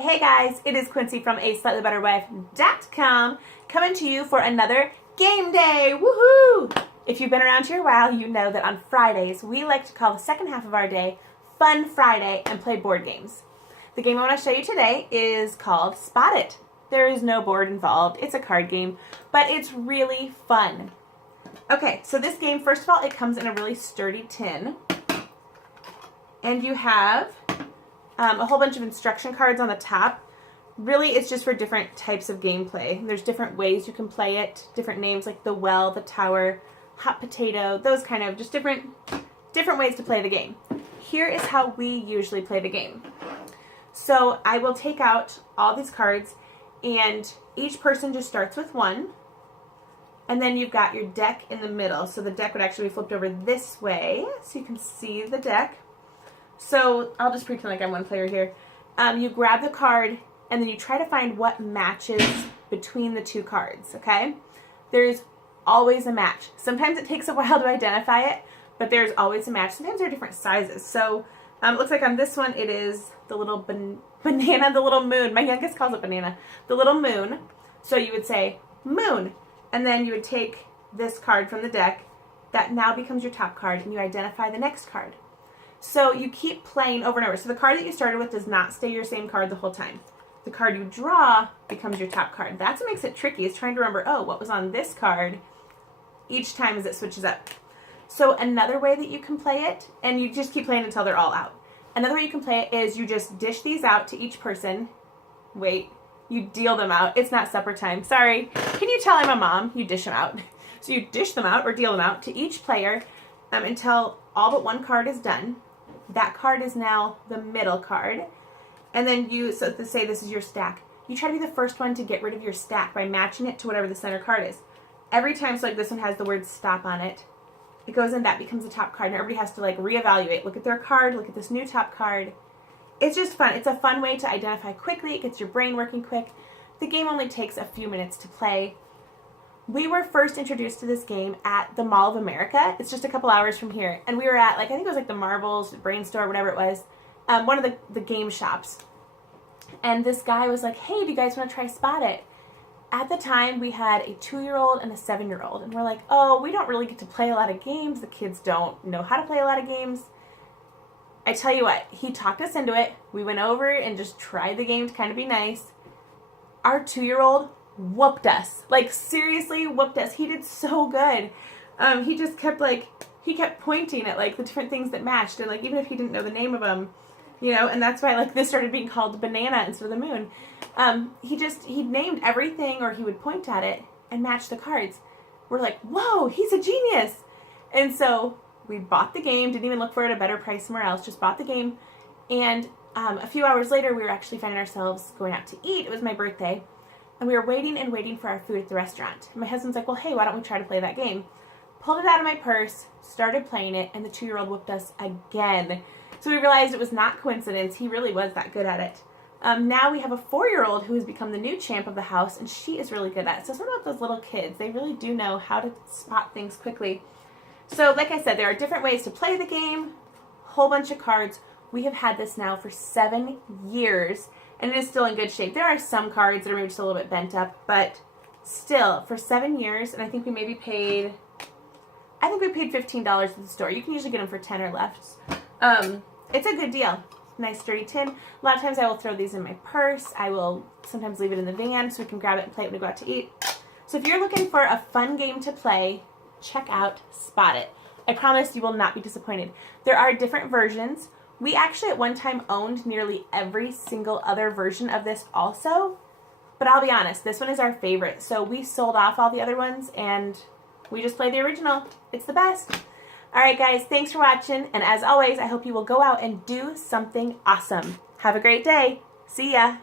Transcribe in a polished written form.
Hey guys, it is Quincy from aslightlyBetterWife.com coming to you for another game day. Woohoo! If you've been around here a while, you know that on Fridays we like to call the second half of our day Fun Friday and play board games. The game I want to show you today is called Spot It. There is no board involved. It's a card game, but it's really fun. Okay, so this game, first of all, it comes in a really sturdy tin. And you have a whole bunch of instruction cards on the top. Really, it's just for different types of gameplay. There's different ways you can play it, different names like the well, the tower, hot potato, those kind of just different ways to play the game. Here is how we usually play the game. So I will take out all these cards, and each person just starts with one, and then you've got your deck in the middle. So the deck would actually be flipped over this way, so you can see the deck. So I'll just pretend like I'm one player here. You grab the card, and then you try to find what matches between the two cards, okay? There's always a match. Sometimes it takes a while to identify it, but there's always a match. Sometimes they're different sizes. So it looks like on this one it is the little banana, the little moon. My youngest calls it banana. The little moon. So you would say moon, and then you would take this card from the deck. That now becomes your top card, and you identify the next card. So you keep playing over and over. So the card that you started with does not stay your same card the whole time. The card you draw becomes your top card. That's what makes it tricky, is trying to remember, oh, what was on this card each time as it switches up. So another way that you can play it, and you just keep playing until they're all out. Another way you can play it is you just dish these out to each person. Wait, you deal them out. It's not supper time. Sorry. Can you tell I'm a mom? You dish them out. So you dish them out or deal them out to each player until all but one card is done. That card is now the middle card. And then so to say this is your stack. You try to be the first one to get rid of your stack by matching it to whatever the center card is. Every time, so like this one has the word stop on it, it goes in, that becomes the top card, and everybody has to like reevaluate. Look at their card, look at this new top card. It's just fun. It's a fun way to identify quickly. It gets your brain working quick. The game only takes a few minutes to play. We were first introduced to this game at the Mall of America. It's just a couple hours from here. And we were at, like, I think it was like the Marbles, Brain Store, whatever it was, one of the game shops. And this guy was like, hey, do you guys want to try Spot It? At the time, we had a 2-year-old and a 7-year-old. And we're like, oh, we don't really get to play a lot of games. The kids don't know how to play a lot of games. I tell you what, he talked us into it. We went over and just tried the game to kind of be nice. Our 2-year-old whooped us. Like, seriously whooped us. He did so good. He just kept pointing at like the different things that matched, and like even if he didn't know the name of them, you know, and that's why like this started being called banana instead of the moon. He named everything, or he would point at it and match the cards. We're like, whoa, he's a genius. And so we bought the game, didn't even look for it at a better price somewhere else, just bought the game. And a few hours later, we were actually finding ourselves going out to eat. It was my birthday. And we were waiting and waiting for our food at the restaurant. And my husband's like, well, hey, why don't we try to play that game? Pulled it out of my purse, started playing it, and the 2-year-old whooped us again. So we realized it was not coincidence. He really was that good at it. Now we have a 4-year-old who has become the new champ of the house, and she is really good at it. So it's about those little kids. They really do know how to spot things quickly. So like I said, there are different ways to play the game, whole bunch of cards. We have had this now for 7 years, and it is still in good shape. There are some cards that are maybe just a little bit bent up, but still, for 7 years, and I think we maybe paid, $15 at the store. You can usually get them for 10 or less. It's a good deal. Nice sturdy tin. A lot of times I will throw these in my purse. I will sometimes leave it in the van so we can grab it and play it when we go out to eat. So if you're looking for a fun game to play, check out Spot It. I promise you will not be disappointed. There are different versions. We actually at one time owned nearly every single other version of this also, but I'll be honest, this one is our favorite. So we sold off all the other ones, and we just play the original. It's the best. All right, guys, thanks for watching, and as always, I hope you will go out and do something awesome. Have a great day. See ya.